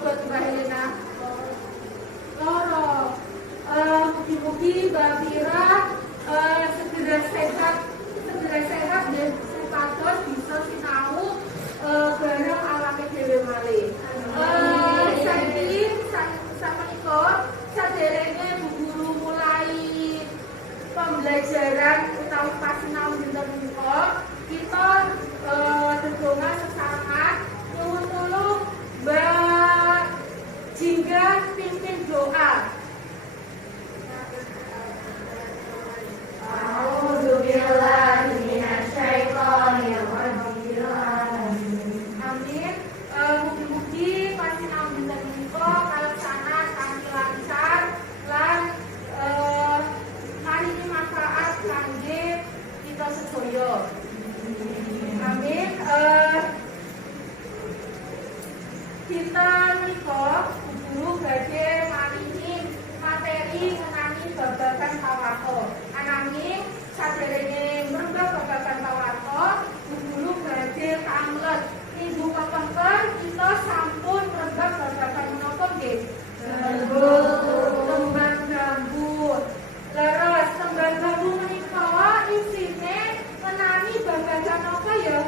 buat Mbak Helena? Loro. Mugi-mugi Mbak Fira segera sehat dan sepados bisa sinau bareng alami dhewe malih. Saiki samenika saderenge Bu Guru mulai pembelajaran utawi pasinau dinten menika, kita dedonga sesarengan nyuwun tulung Mbak Jingga pimpin doa. Amin. Mugi-mugi pasinau dinten menika kalaksana kanthi lancar lan maringi manfaat kangge kita sedaya. Amin. Kita menika guru badhe maringi materi ngenani babagan pawarta. Ananging saderenge merembah babagan pawarta, guru badhe kamlet minggu kepengker kita sampun merembah babagan menapa nggih? Tembang gambut. Leres tembang gambut menika isine ngenani babagan apa ya?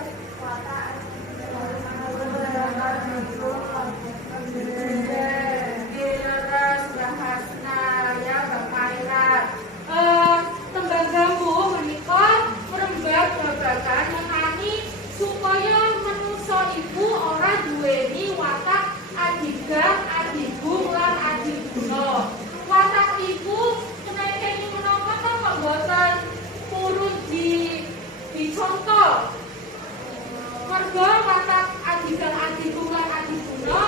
Tembang gambut menika merembah babagan ngenani supaya manungsa iku ora duweni watak adigang, adigung lan adiguna. Watak iku kenekene menapa to kok boten purun dicontoh. Mergo watak adigang, adigung lan adiguna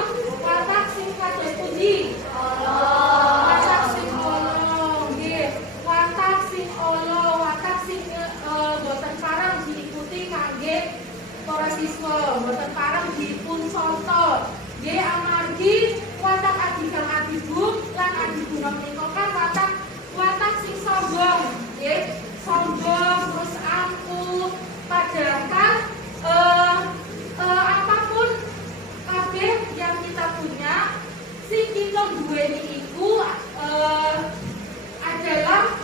watak sing kados pundi? Watak sing ala nggih. Watak sing ala, watak sing boten parang diikuti kangge para siswa, boten parang dipun contoh. Nggih amargi watak adigang, adigung lan adiguna menika kan watak sing sombong, nggih. Sombong terus angkuh, padahal apapun kabeh yang kita punya sing kita duweni iku adalah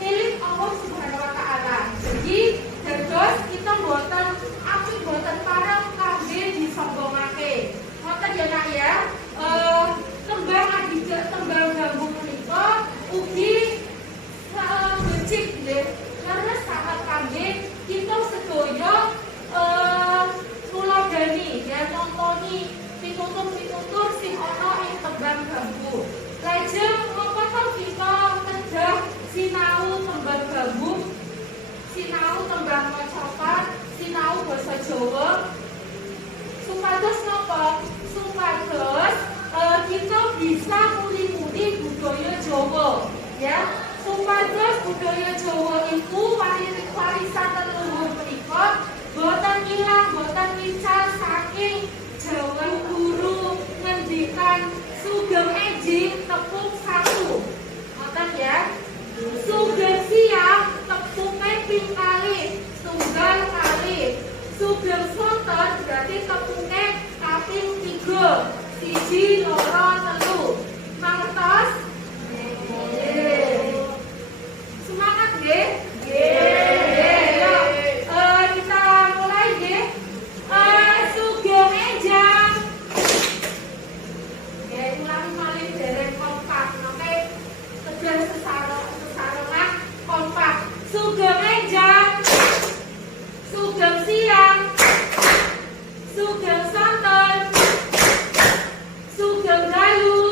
milik Allah Subhanahu wa taala. Jadi dados kita mboten apik mboten parang kangge disombongake. Ngoten ya Nak ya. Tembang adigang, tembang gambung menika ugi becik nggih. Leres sangat kangge kita sedaya nuladani ya nyontoni pitutur sing ana ing tembang gambung. Lajeng apa to kita kedah sinau tembang gambung, sinau tembang macapat, sinau basa Jawa. Supados napa? Supados kita bisa muli-muli budaya Jawa, ya. Supados budaya Jawa iku warisan leluhur menika boten ilang, boten ical saking Jawa. Guru ngendikan sugeng enjing tepung satu. Ngoten ya. Sugeng siang tepunge ping kalih, tunggal kalih. Sugeng sonten berarti tepunge kaping 3. 1, 2, 3. Mangertos? Nggih. Semangat nggih? Nggih. Kita mulai nggih. Sugeng enjang. Nggih, ulangi malih dereng kompak. Oke. Kedah sesarengan kompak. Sugeng enjang. Sugeng siang. Sugeng santen. Sugeng dalu.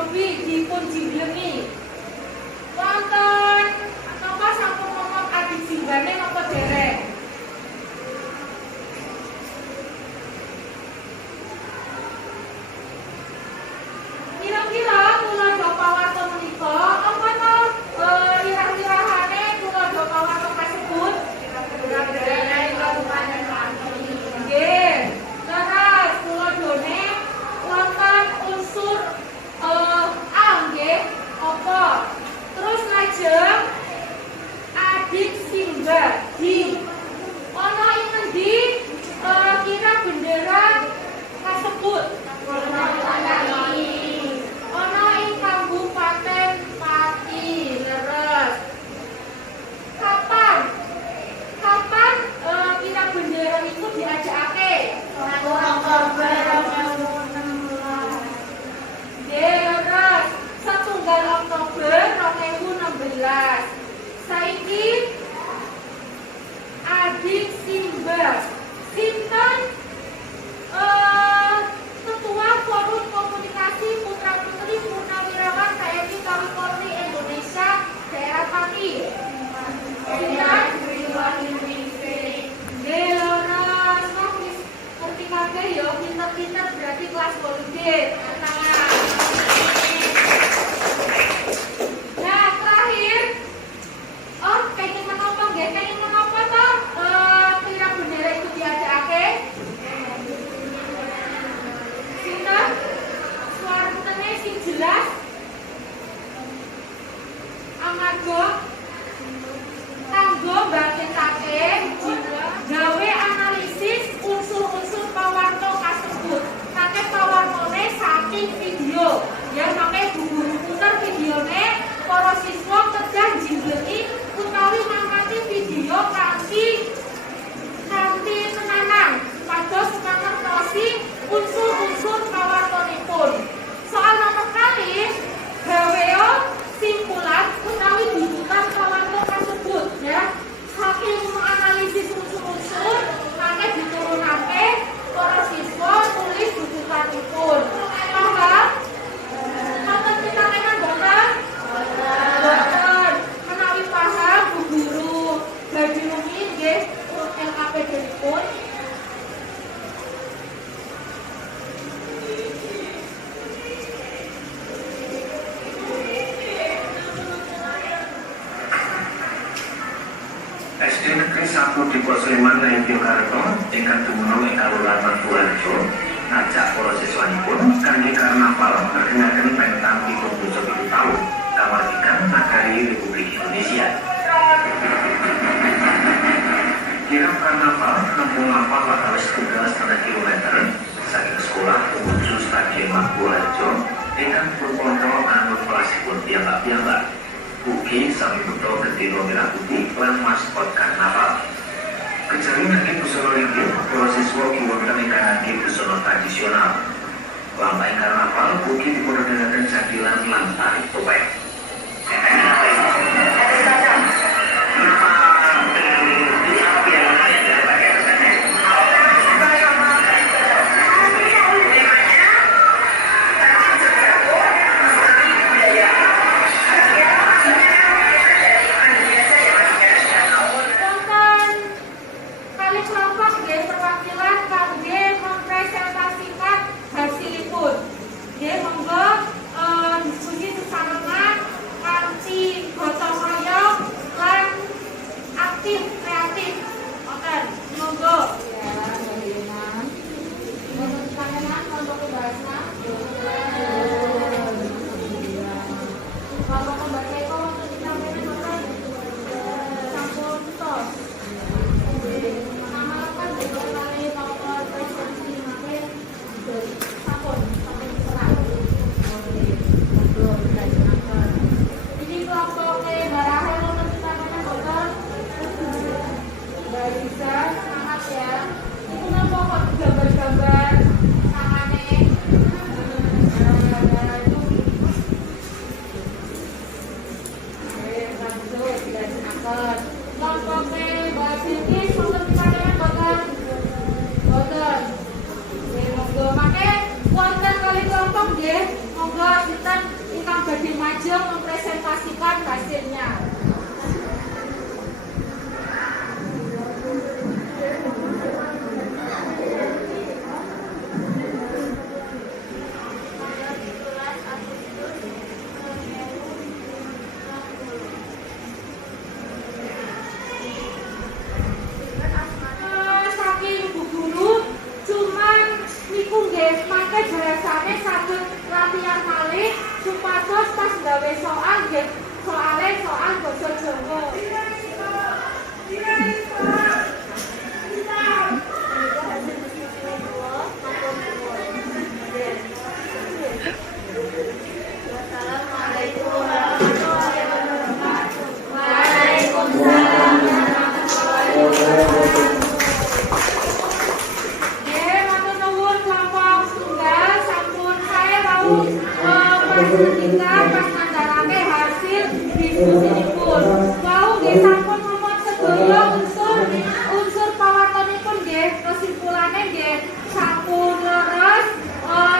hobi dipun jimblengi. Wonten napa sampun momot adi jimbane napa dereng? Kira-kira tuladha pawarta menika apa to irah-irahane tuladha pawarta kasebut? Nggih. Terus tuladhane wonten unsur a nggih apa? Terus lajeng adik simbah di. Ana ing endi kira bendera kasebut? Ana ing Kabupaten Pati. Leres. Kapan kira bendera itu diajakake? Leres. Setunggal Oktober 2016. Saiki adik simbah sinten Ketua Forum Komunikasi Putra Putri Purnawirawan TNI Kawi Polri Indonesia Daerah Pati. Sinten? Leres. Nah, wis ngerti kabeh ya, pinter-pinter berarti kelas 8D. Tangan. Nah, terakhir kenging menapa nggih? Kenging menapa to kira bendera itu diajakake? Sinten? Suarane sing jelas. Amarga kanggo mbangkitake gawe analisis unsur-unsur pawarta kasebut. Kakek pawartane saking video. Ya sampai guru puter videone para siswa kedah jimblengi utawi ngamati video kanthi tenanan pados mangertosi unsur-unsur pawartanipun. Soal nomor kali gawe simpulan utawi dudukan pawarta kasebut ya. Saking menganalisis unsur-unsur maka diturunake para siswa tulis dudukanipun. Paham? Mboten pitakenan boten? Boten. Menawi paham Bu Guru badhe rumiyin nggih LKPD-nipun. SD Negeri 1 di Pos Sleman Yogyakarta ingkang dumunung ing Kalurahan Mangkuharjo ngajak para siswanipun kangge karnaval ngagem-agem pentas dipun basa 7 taun kamardikan Nagari Republik Indonesia. Kirap karnaval kampung lapar watawis 13,5 km saking sekolah menuju Stadion Mangkuharjo ingkang purpondo anut kelasipun piyambak-piyambak. Ugi sami beto gedhe merah putih lan maskot karnaval. Kejawi nangge busana linggih, para siswa kiwonten ingkang nangge busana tradisional. Lambai karnaval ugi dipunadhanaken jadilan lan tari topeng. Hasilipun, ya monggo diskusi sesama gawe soal nggih soal basa Jawa. Kita pas ngandalake hasil diskusinipun. Wau nggih sampun ngomong sedaya unsur pawatonipun nggih, kesimpulane nggih sampun leres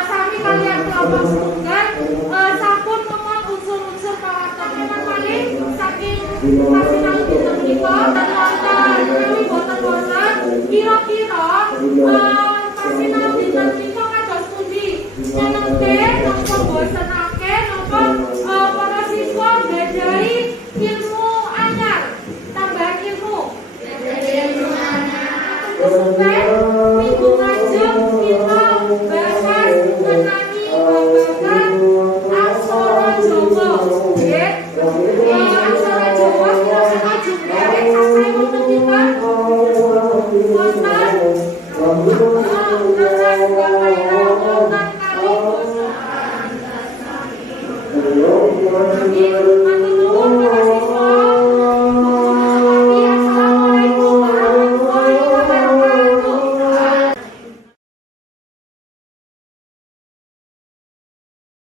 sami kalian kelompok setunggal sampun ngomong unsur-unsur pawatonipun paling saking pasinau dinten menika dan wonten menawi boten-boten kira-kira pasinau dinten menika kados pundi? Nyenengke napa boten para siswa belajar ilmu anyar, tambah ilmu sampai minggu ngajeng kita bahas mengenai babagan aksara Jawa. Aksara Jawa kira-kira jumlahe kathah wonten kita wonten